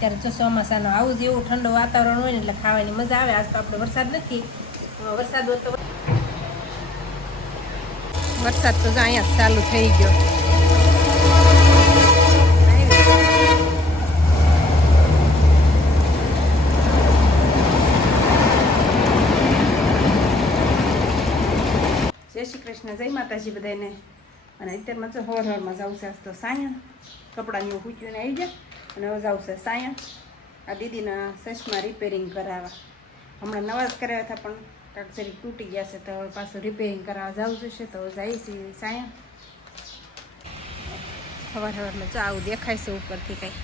અત્યારે જો ચોમાસાનો આવું જ એવું ઠંડુ વાતાવરણ હોય ને એટલે ખાવાની મજા આવે. આજ તો આપણે વરસાદ નથી. વરસાદ હોય તો વરસાદ તો જો અહીંયા જ ચાલુ થઈ ગયો. જય શ્રી કૃષ્ણ, જય માતાજી બધાને અને અત્યારમાં તો હોર હોરમાં જવું છે તો સાયણ કપડાની એવું ને આવી ગયા. અને હવે જવું છે સાયણ આ દીદીના સેસમાં રિપેરિંગ કરાવવા. હમણાં નવા જ કરાવ્યા હતા પણ કાંક જરી તૂટી ગયા છે, તો હવે પાછું રિપેરિંગ કરાવવા જવું જશે તો જાય છે સાયણ સવાર સવારમાં જો આવું દેખાય છે ઉપરથી કંઈ.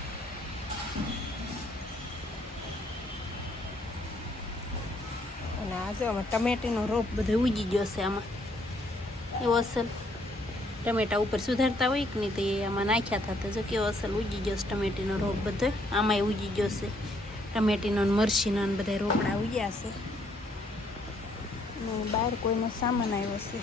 અને આ જો આમાં ટમેટીનો રોપ બધો ઉગી ગયો છે આમાં. એવો અસલ. ટમેટા ઉપર સુધારતા હોય કે નહીં તો એ આમાં નાખ્યા હતા જો કેવો અસલ ઉગી ગયો ટમેટીનો રોગ બધો. આમાંય ઉગી ગયો છે. ટમેટીનો મરશીનો ને બધા રોકડા ઉગ્યા છે. બહાર કોઈનો સામાન આવ્યો છે.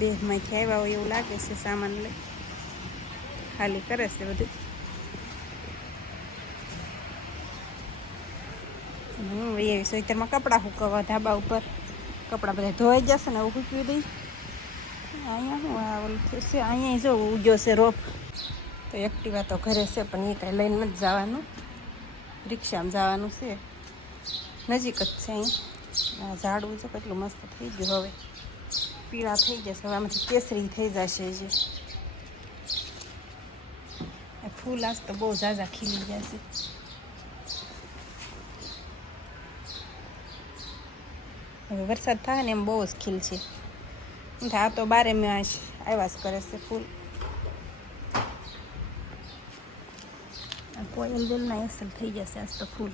દેહમાંથી આવ્યા હોય એવું લાગે છે સામાન લઈ. ખાલી કરે છે બધું. હું એ સોઈતરમાં કપડાં સુકવવા ધાબા ઉપર. કપડાં બધા ધોવાઈ જશે ને એવું સૂકવી દઈ અહીંયા હું આ ઓલું છે અહીંયા જો ઉગ્યો છે રોપ. તો એક્ટિવા તો ઘરે છે, પણ એ કાંઈ લઈને નથી જવાનું. રિક્ષામાં જવાનું છે. નજીક જ છે અહીં. ઝાડવું છે, કેટલું મસ્ત થઈ ગયું હવે. પીળા થઈ જશે, હવે આમાંથી કેસરી થઈ જશે જે ફૂલ આજ તો બહુ ઝાઝા ખીલી જશે હવે વરસાદ થાય ને એમ બહુ જ ખીલ છે આ તો બારે માસ આવ્યા જ કરે છે ફૂલ. કોયલ બેલના એસલ થઈ જશે આજ તો ફૂલ.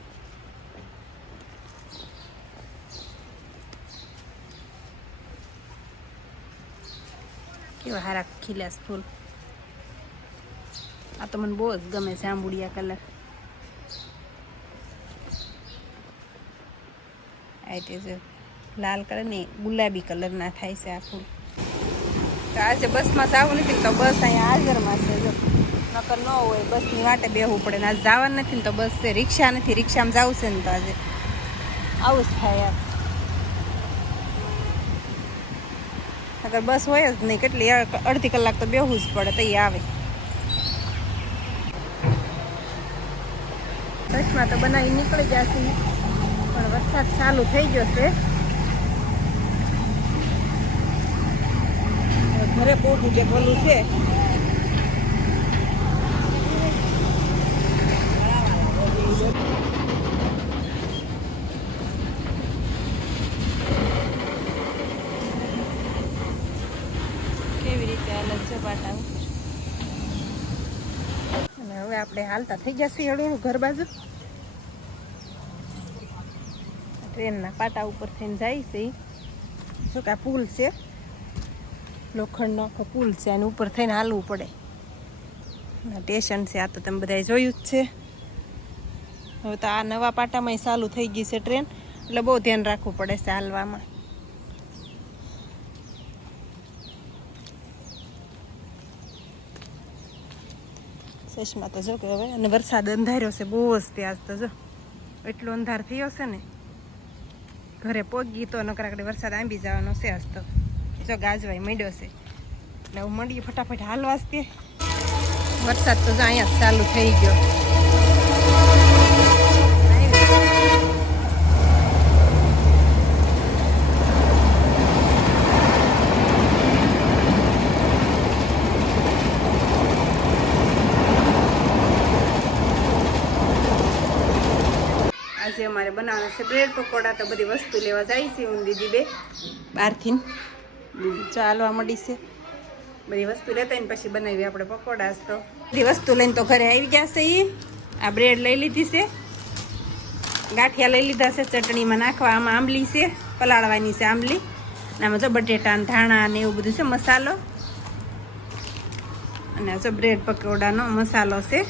કેવા હારા ખીલ્યા છે ફૂલ. આ તો મને બહુ જ ગમે છે આંબુડિયા કલર. આ રીતે છે લાલ કલર ને ગુલાબી કલરના થાય છે આ ફૂલ. તો આજે બસમાં જવું નથી તો બસ અહીંયા હાજરમાં છે નકર ન હોય, બસની વાટે બેહવું પડે ને આજે જવાનું નથી ને તો બસ છે, રિક્ષા નથી, રિક્ષામાં જવું છે ને તો આજે. આવું જ થાય યાર. અગર બસ હોય જ નહીં, કેટલી અડધી કલાક તો બેહવું જ પડે તો આવે. બસમાં તો બનાવી નીકળી જશે પણ વરસાદ ચાલુ થઈ ગયો છે. ઘરે પહોંચું જે ભલું છે. કેવી રીતે હાલત છે પાટા અને હવે આપણે હાલતા થઈ જશે હળવું ઘર બાજુ. ટ્રેનના પાટા ઉપર થઈને જાય છે. શું કે પુલ છે. લોખંડનો પુલ છે, એની ઉપર થઈને હાલવું પડે. સ્ટેશન છે, આ તો તમે બધાએ જોયું જ છે. હવે તો આ નવા પાટામાં ચાલુ થઈ ગઈ છે ટ્રેન, એટલે બહુ ધ્યાન રાખવું પડે છે હાલવામાં. ચશ્મા તો જો કે હવે, અને વરસાદ અંધાર્યો છે, બહુ જ ત્યાં તો જો. એટલો અંધાર થયો છે ને. ઘરે પોગી તો નકરાકડે વરસાદ આંબી જવાનો છે આજ તો. જો ગાજવાય મળ્યો છે. એટલે હું મળીએ ફટાફટ હાલવા જ તે વરસાદ તો અહીંયા જ ચાલુ થઈ ગયો. આજે અમારે બનાવવાના છે બ્રેડ પકોડા તો બધી વસ્તુ લેવા જાય છે હું દીદી. બે બહારથી ચાલવા મળી છે. બધી વસ્તુ લેતા ને પછી બનાવી આપણે પકોડા તો. બધી વસ્તુ લઈને તો ઘરે આવી જશે એ આ બ્રેડ લઈ લીધી છે. ગાંઠિયા લઈ લીધા છે ચટણીમાં નાખવા. આમાં આંબલી છે પલાળવાની છે આંબલી. આમાં જો બટેટા ધાણા ને એવું બધું છે મસાલો. અને આ જો બ્રેડ પકોડાનો મસાલો છે.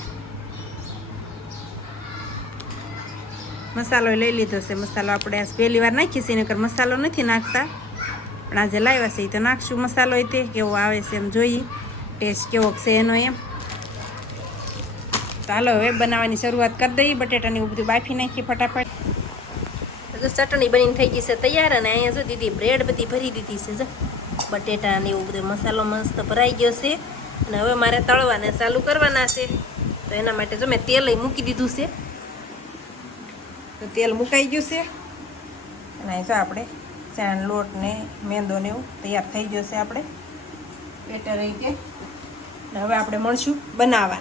મસાલો લઈ લીધો છે. મસાલો આપણે પહેલી વાર નાખીએ છીએ નકર મસાલો નથી નાખતા. પણ આજે લાવ્યા છે એ તો નાખશું મસાલો તે કેવો આવે છે એમ જોઈએ. ટેસ્ટ કેવો છે એનો એમ. ચાલો હવે બનાવવાની શરૂઆત કરી દઈએ બટેટાની એવું બધું બાફી નાખીએ ફટાફટ. જો ચટણી બનીને થઈ ગઈ છે તૈયાર અને અહીંયા જો દીદી બ્રેડ બધી ભરી દીધી છે જો. બટેટા ને એવું બધું મસાલો મસ્ત ભરાઈ ગયો છે. અને હવે મારે તળવાને ચાલુ કરવાના છે. તો એના માટે જો મેં તેલ મૂકી દીધું છે. તો તેલ મુકાઈ ગયું છે. અને અહીં જો આપણે ચાણ લોટ ને મેંદો ને એવું તૈયાર થઈ છે આપણે. બેટર રીતે હવે આપણે મળશું બનાવવા.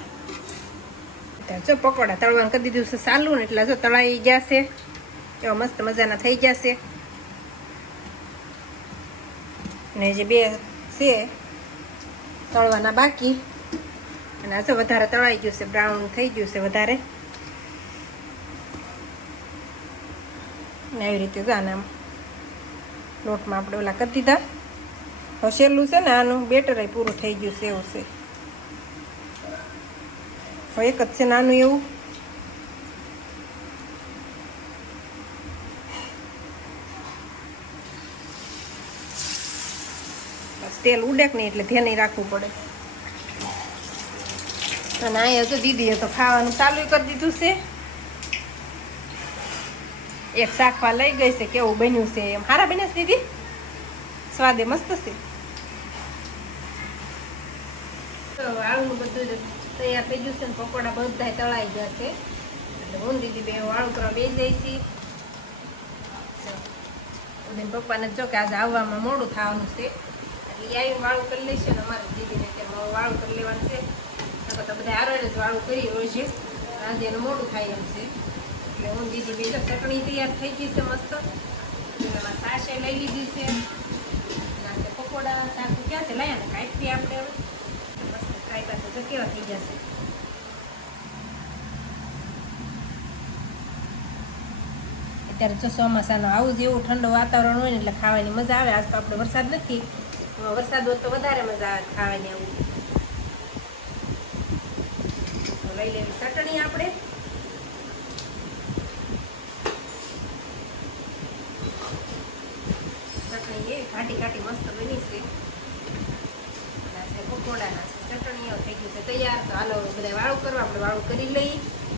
જો પકોડા તળવાનું કરી દીધું છે સાલું ને એટલે જો તળાઈ ગયા છે. મસ્ત મજાના થઈ ગયા છે. ને જે બે છે તળવાના બાકી. અને આ જો વધારે તળાઈ ગયું છે, બ્રાઉન થઈ ગયું છે વધારે. ને એવી રીતે જો આના લોટમાં આપણે ઓલા કરી દીધા. હવે છેલ્લું છે ને આનું બેટર પૂરું થઈ ગયું છે એવું છે. હવે એક જ છે નાનું એવું. તેલ ઉડેક નહીં એટલે ધ્યાન રાખવું પડે. અને અહીંયા તો દીદીએ તો ખાવાનું ચાલુ કરી દીધું છે. એક શાકવા લઈ ગઈ છે, કેવું બન્યું છે એમ. હારા બન્યા છે દીદી? સ્વાદે મસ્ત છે. વાળું બધું તૈયાર થઈ છે ને, પકોડા બધા તળાઈ ગયા છે. એટલે હું દીદી બે વાળું કરવા બે જાય છે ઉદયન પપ્પાને જો કે આજે આવવામાં મોડું થવાનું છે. એટલે એ વાળું કરી લઈશું અને અમારે દીદીને કરી લેવાનું છે. બધા આરોડે જ વાળું કરી હોય છે. મોડું થાય એમ છે. એટલે હું દીદી બે ચટણી તૈયાર થઈ ગઈ છે મસ્ત. એમાં સાસે લઈ લીધી છે. પકોડા, શાક ક્યાં છે લાયા ને કાઢી આપણે મસ્ત ખાઈ જો કેવા થઈ જશે. અત્યારે જો ચોમાસાનું આવું જ એવું ઠંડુ વાતાવરણ હોય ને એટલે ખાવાની મજા આવે. આજ તો આપણે વરસાદ નથી. વરસાદ હોય તો વધારે મજા આવે ખાવાની આવું. તો લઈ લેવી ચટણી આપણે ચટણી એ ઘાટી ઘાટી મસ્ત બની છે. પકોડાના છે ચટણીઓ થઈ ગયું છે, તૈયાર. તો હાલો બધા વાળું કરવા, આપણે વાળું કરી લઈએ.